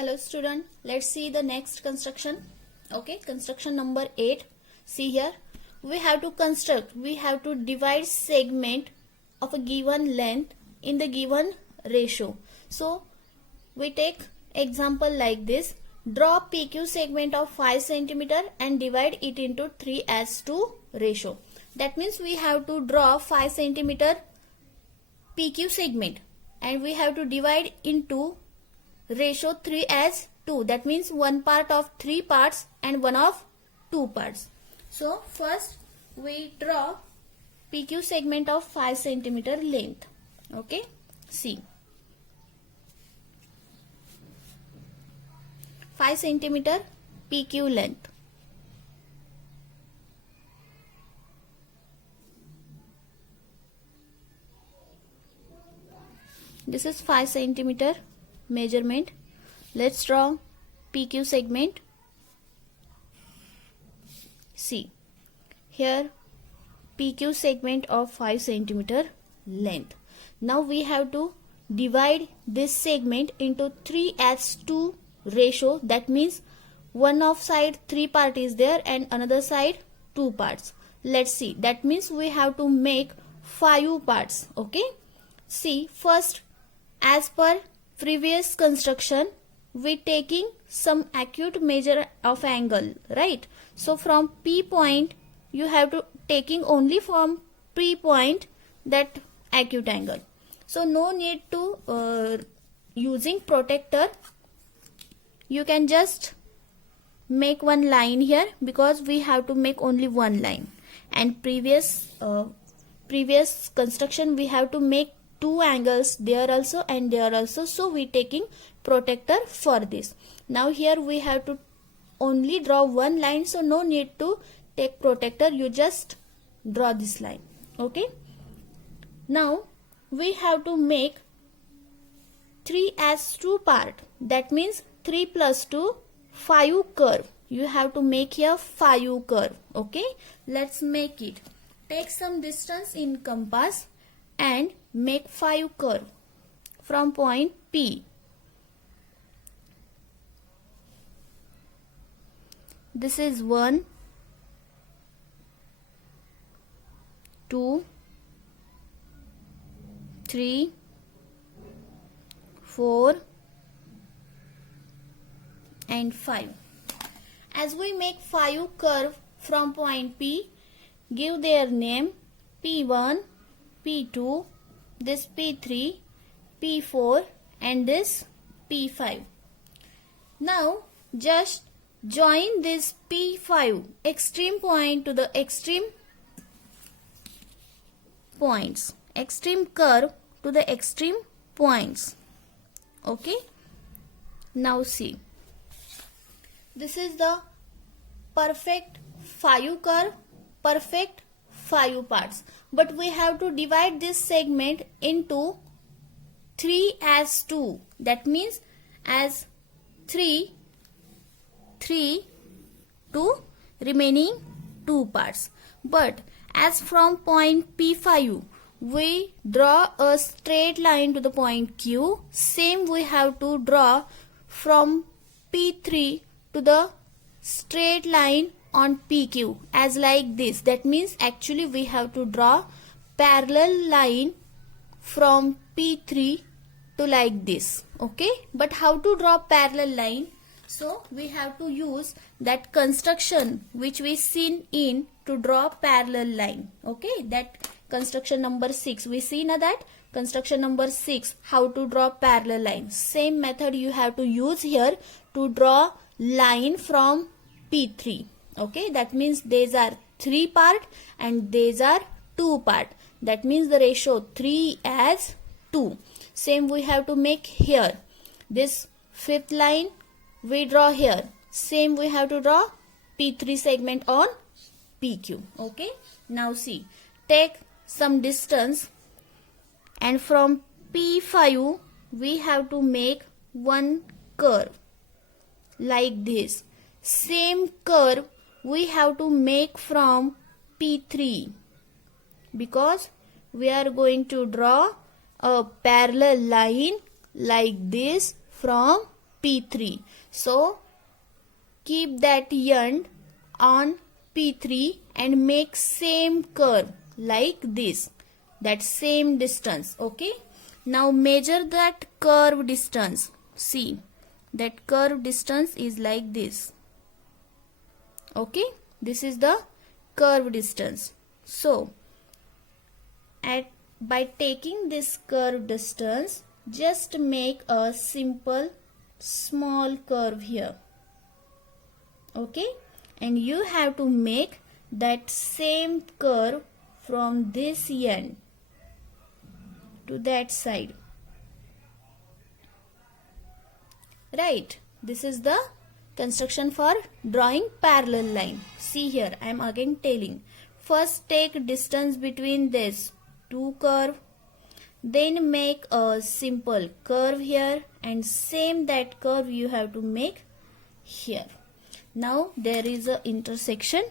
Hello student, let's see the next construction. Okay, construction number 8. See here, we have to divide segment of a given length in the given ratio. So we take example like this. Draw PQ segment of 5 cm and divide it into 3:2 ratio. That means we have to draw 5 cm PQ segment and we have to divide into ratio 3:2. That means one part of 3 parts and one of 2 parts. So first we draw PQ segment of 5 cm length. Okay, see 5 cm PQ length. This is 5 cm measurement. Let's draw PQ segment. See here PQ segment of 5 cm length. Now we have to divide this segment into 3:2 ratio. That means one of side 3 part is there and another side 2 parts. Let's see. That means we have to make 5 parts. Okay. See, first, as per previous construction, we taking some acute measure of angle, right? So from P point you have to taking only from P point that acute angle. So no need to using protractor. You can just make one line here because we have to make only one line. And previous construction we have to make 2 angles there also and there also. So we taking protractor for this. Now here we have to only draw one line, so no need to take protractor. You just draw this line. Okay. Now we have to make 3:2 part. That means 3 plus 2, 5 curve. You have to make here 5 curve. Okay. Let's make it. Take some distance in compass and make 5 curve from point P. This is 1, 2, 3, 4 and 5. As we make 5 curve from point P, give their name P1, P2, this P3, P4 and this P5. Now just join this P5 extreme point to the extreme points, extreme curve to the extreme points. Okay. Now see, this is the perfect 5 curve, perfect 5 parts. But we have to divide this segment into 3:2. That means as 3 to remaining 2 parts. But as from point P5 we draw a straight line to the point Q, same we have to draw from P3 to the straight line on PQ as like this. That means actually we have to draw parallel line from P3 to like this. Okay, but how to draw parallel line? So we have to use that construction which we seen in to draw parallel line. Okay, that construction number 6 we see na, that construction number 6, how to draw parallel line. Same method you have to use here to draw line from P3. Okay, that means these are 3 part and these are 2 part. That means the ratio 3:2. Same we have to make here. This 5th line we draw here. Same we have to draw P3 segment on PQ. Okay. Now see, take some distance and from P5 we have to make one curve like this. Same curve we have to make from P3 because we are going to draw a parallel line like this from P3. So keep that end on P3 and make same curve like this, that same distance. Okay, now measure that curve distance. See, that curve distance is like this. Okay, this is the curve distance. So by taking this curve distance, just make a simple small curve here. Okay, and you have to make that same curve from this end to that side. Right, this is the construction for drawing parallel line. See here, I am again telling. First take distance between this two curve, then make a simple curve here, and same that curve you have to make here. Now there is a intersection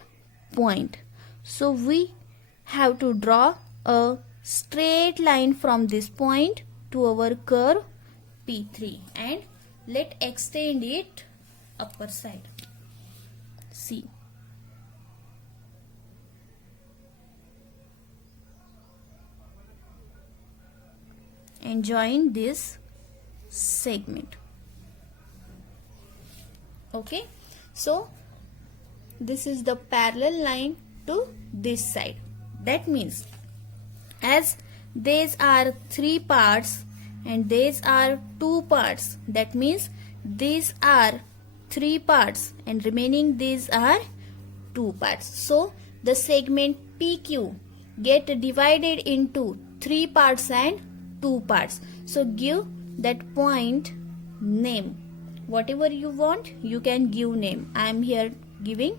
point, so we have to draw a straight line from this point to our curve P3 and let extend it upper side. See, and join this segment. Okay, so this is the parallel line to this side. That means as these are 3 parts and these are 2 parts, that means these are 3 parts and remaining these are 2 parts. So the segment PQ get divided into 3 parts and 2 parts. So give that point name. Whatever you want, you can give name. I am here giving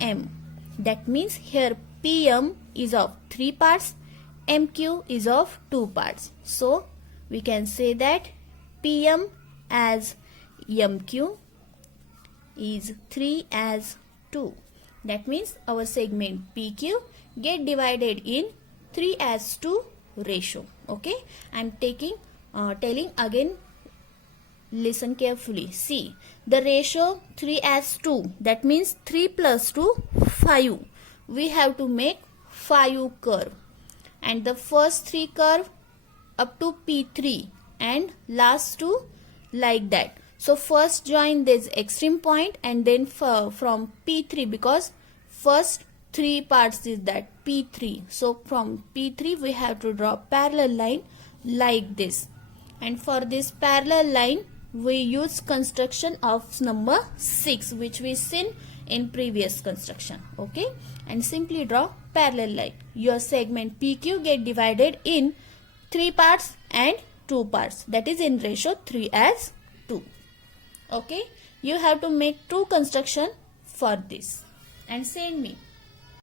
M. That means here PM is of 3 parts, MQ is of 2 parts. So we can say that PM as MQ is 3 as 2. That means our segment PQ get divided in 3 as 2 ratio. Okay, I am telling again, listen carefully. See, the ratio 3 as 2, that means 3 plus 2, 5. We have to make 5 curve, and the first 3 curve up to P3 and last 2 like that. So first join this extreme point and then from P3, because first 3 parts is that P3. So from P3 we have to draw parallel line like this, and for this parallel line we use construction of number 6, which we seen in previous construction. Okay, and simply draw parallel line. Your segment PQ get divided in 3 parts and 2 parts, that is in ratio 3 as 2. Okay, you have to make 2 construction for this and send me.